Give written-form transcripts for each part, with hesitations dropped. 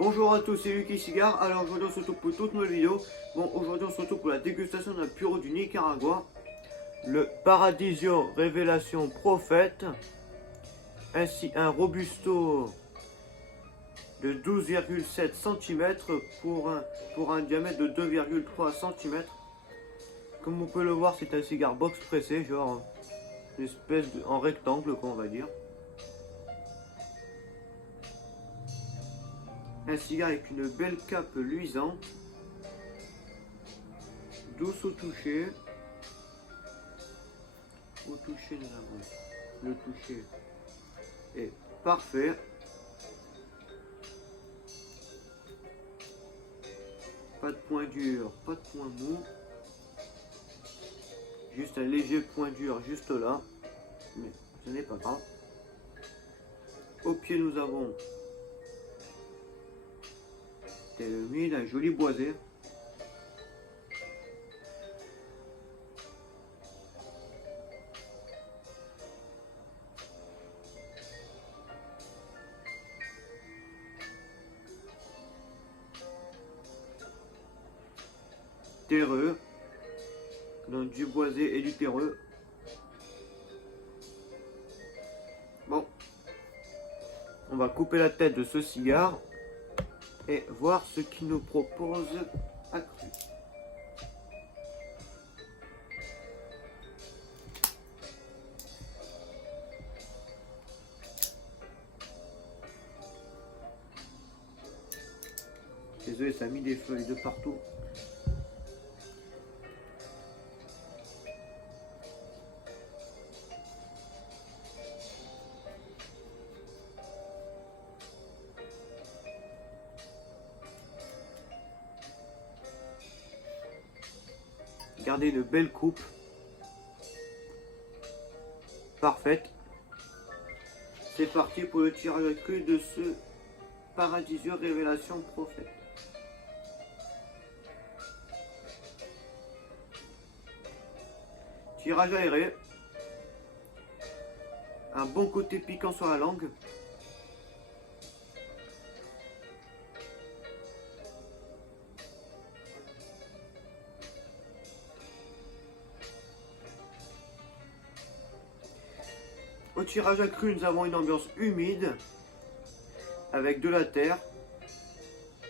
Bonjour à tous, c'est Lucky Cigar. Alors aujourd'hui on se retrouve pour toute nouvelle vidéo. Bon, aujourd'hui on se retrouve pour la dégustation d'un puro du Nicaragua, le Paradisio Révélation Prophète, ainsi un Robusto de 12,7 cm pour un diamètre de 2,3 cm. Comme vous pouvez le voir, c'est un cigare box pressé, genre une espèce en rectangle, quoi, on va dire. Un cigare avec une belle cape luisante, douce au toucher. Au toucher, nous avons le toucher est parfait. Pas de point dur, pas de point mou. Juste un léger point dur juste là, mais ce n'est pas grave. Au pied, nous avons un joli boisé. Terreux, donc du boisé et du terreux. Bon, on va couper la tête de ce cigare et voir ce qu'il nous propose accru. Désolé, ça a mis des feuilles de partout. Regardez, une belle coupe. Parfaite. C'est parti pour le tirage à cru de ce Paradisio Révélation Prophète. Tirage aéré. Un bon côté piquant sur la langue. Au tirage accru, nous avons une ambiance humide avec de la terre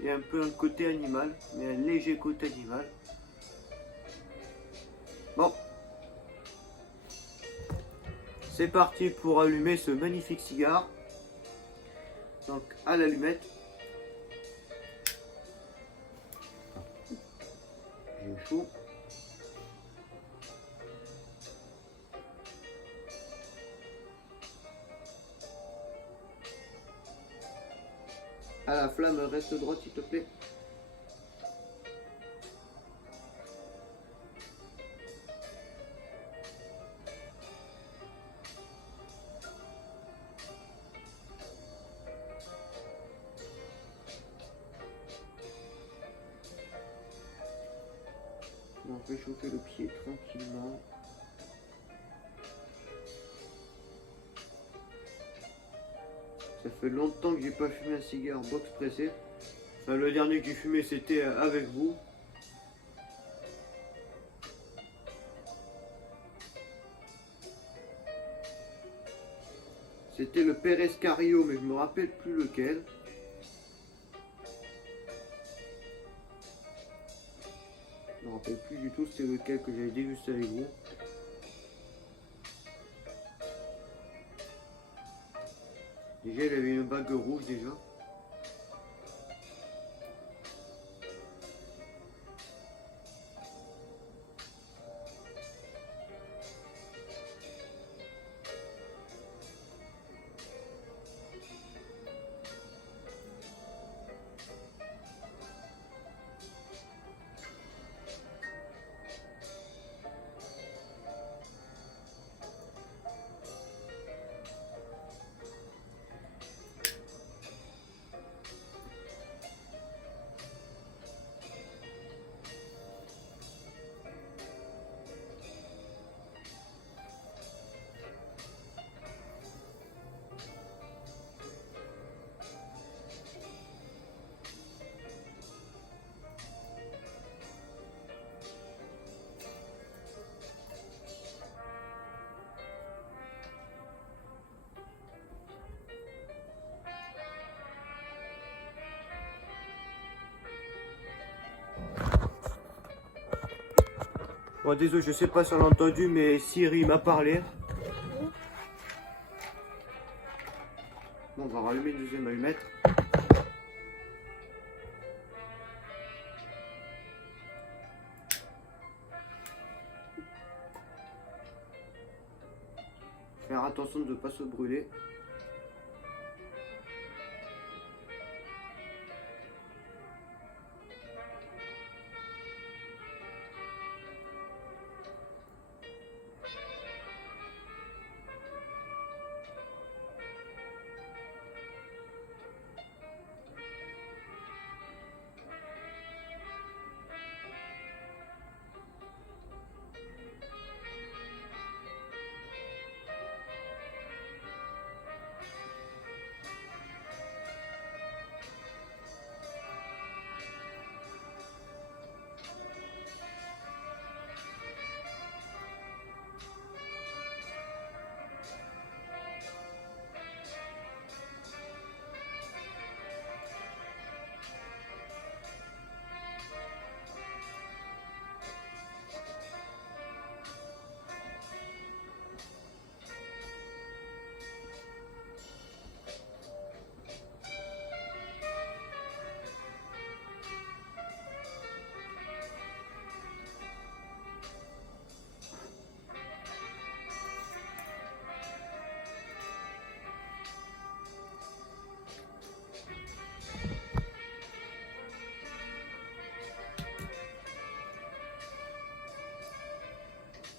et un peu un côté animal, mais un léger côté animal. Bon, c'est parti pour allumer ce magnifique cigare. Donc à l'allumette. J'ai chaud. À la flamme, reste droite s'il te plaît. On fait chauffer le pied tranquillement. Ça fait longtemps que j'ai pas fumé un cigare box pressé. Enfin, le dernier que j'ai fumé c'était avec vous. C'était le Pérez Carillo, mais je me rappelle plus lequel. Je me rappelle plus du tout c'était lequel que j'avais dégusté avec vous. Déjà il avait une bague rouge déjà. Bon, désolé, je sais pas si on l'a entendu, mais Siri m'a parlé. Bon, on va rallumer une deuxième allumette. Faire attention de ne pas se brûler.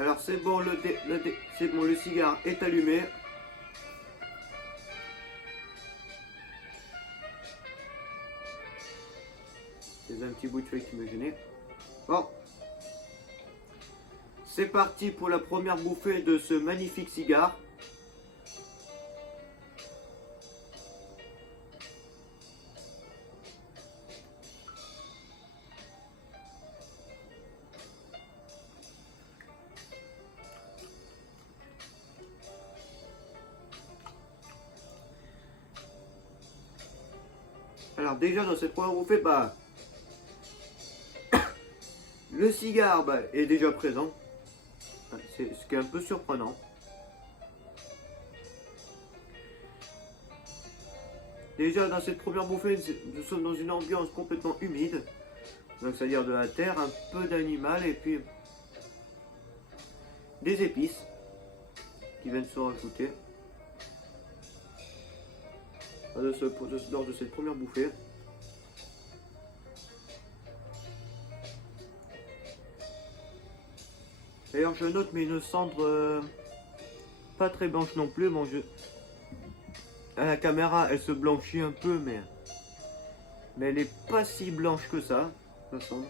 Alors c'est bon, c'est bon, le cigare est allumé. C'est un petit bout de feuille qui me gênait. Bon. C'est parti pour la première bouffée de ce magnifique cigare. Alors déjà dans cette première bouffée, bah, le cigare est déjà présent. C'est ce qui est un peu surprenant. Déjà dans cette première bouffée, nous sommes dans une ambiance complètement humide. Donc c'est-à-dire de la terre, un peu d'animal et puis des épices qui viennent se rajouter lors de cette première bouffée. D'ailleurs je note mais une cendre pas très blanche non plus. Bon, à la caméra elle se blanchit un peu mais elle est pas si blanche que ça, la cendre.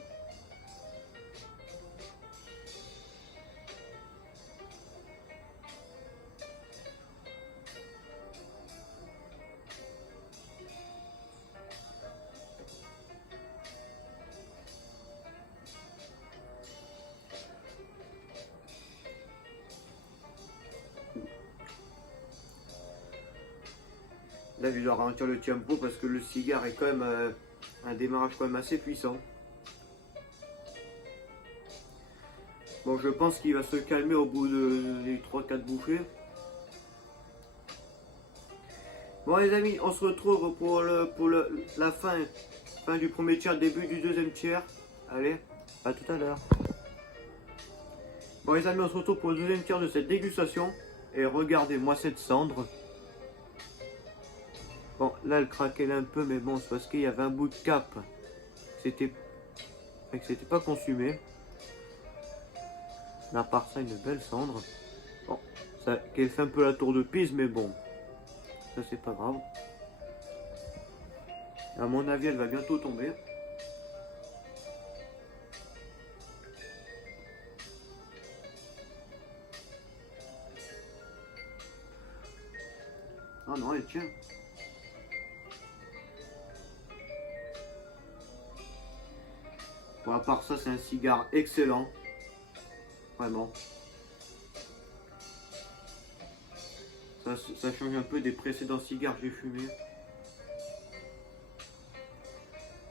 Là je dois ralentir le tempo parce que le cigare est quand même un démarrage quand même assez puissant. Bon, je pense qu'il va se calmer au bout des 3-4 bouffées. Bon les amis, on se retrouve pour la fin du premier tiers, début du deuxième tiers. Allez, à tout à l'heure. Bon les amis, on se retrouve pour le deuxième tiers de cette dégustation. Et regardez-moi cette cendre. Bon, là, elle craquait un peu, mais bon, c'est parce qu'il y avait un bout de cap. C'était pas consumé. Mais à part ça, une belle cendre. Bon, ça, qu'elle fait un peu la tour de pise, mais bon, ça c'est pas grave. À mon avis, elle va bientôt tomber. Ah non, elle tient. Bon, à part ça, c'est un cigare excellent. Vraiment. Ça change un peu des précédents cigares que j'ai fumés.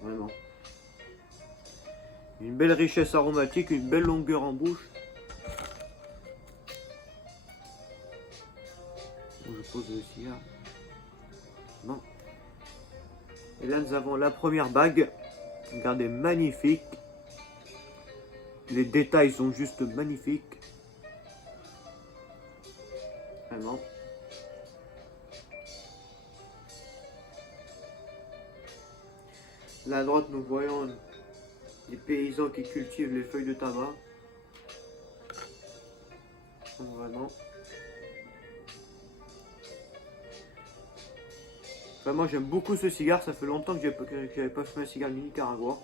Vraiment. Une belle richesse aromatique, une belle longueur en bouche. Bon, je pose le cigare. Bon. Et là nous avons la première bague. Regardez, magnifique. Les détails sont juste magnifiques. Vraiment. Là à droite, nous voyons des paysans qui cultivent les feuilles de tabac. Vraiment. Vraiment, j'aime beaucoup ce cigare. Ça fait longtemps que j'avais pas fumé un cigare du Nicaragua.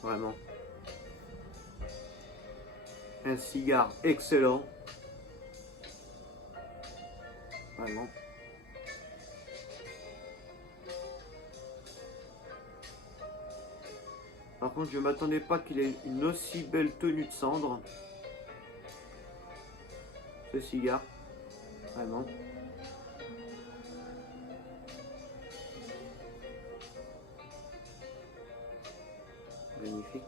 Vraiment. Un cigare excellent. Vraiment. Par contre, je ne m'attendais pas qu'il ait une aussi belle tenue de cendre. Ce cigare. Vraiment. Magnifique.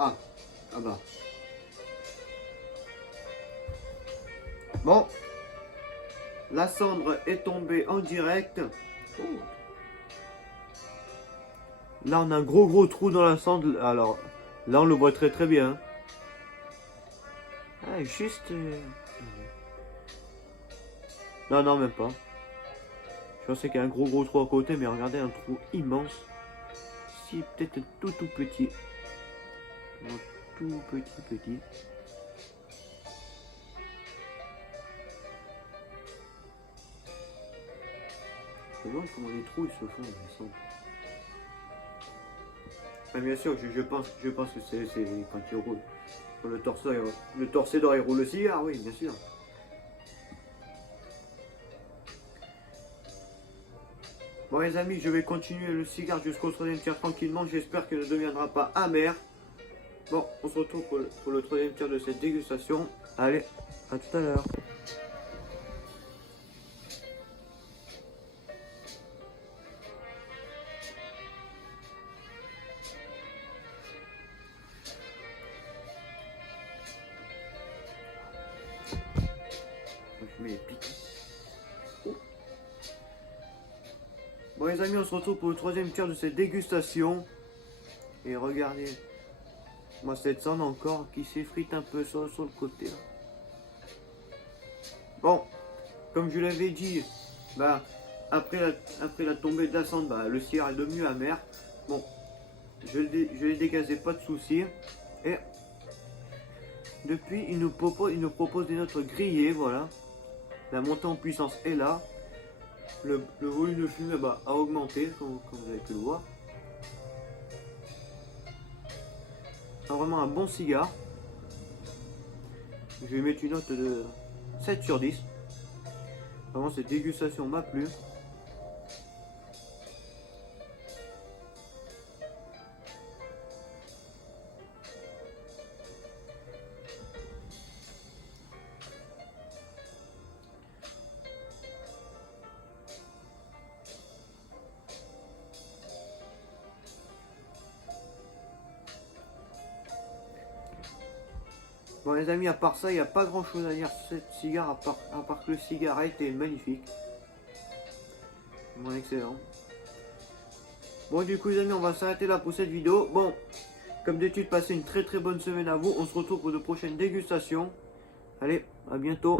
Ah bah. Bon. La cendre est tombée en direct. Oh. Là, on a un gros trou dans la cendre. Alors, là, on le voit très bien. Ah, juste... Non, même pas. Je pensais qu'il y a un gros trou à côté, mais regardez, un trou immense. Si, peut-être tout petit. Non, tout petit. C'est bon comment les trous ils se font, ils sont... Ah, bien sûr, je pense que c'est quand il roule. Quand le torsador il roule le cigare, oui, bien sûr. Bon les amis, je vais continuer le cigare jusqu'au troisième tiers tranquillement. J'espère qu'il ne deviendra pas amer. Bon, on se retrouve pour le troisième tiers de cette dégustation. Allez, à tout à l'heure. Je mets les pics. Oh. Bon les amis, on se retrouve pour le troisième tiers de cette dégustation. Et regardez, moi cette cendre encore qui s'effrite un peu sur le côté. Là. Bon, comme je l'avais dit, bah après la tombée de la cendre, bah, le cigare est devenu amer. Bon, je l'ai dégazé, pas de souci. Et depuis, il nous propose des notes grillées, voilà. La montée en puissance est là. Le volume de fumée bah, a augmenté, comme vous avez pu le voir. C'est vraiment un bon cigare. Je vais mettre une note de 7 sur 10. Vraiment, cette dégustation m'a plu. Bon les amis, à part ça, il n'y a pas grand chose à dire sur cette cigare, à part que le cigare était magnifique. Bon, excellent. Bon du coup les amis, on va s'arrêter là pour cette vidéo. Bon, comme d'habitude, passez une très bonne semaine à vous. On se retrouve pour de prochaines dégustations. Allez, à bientôt.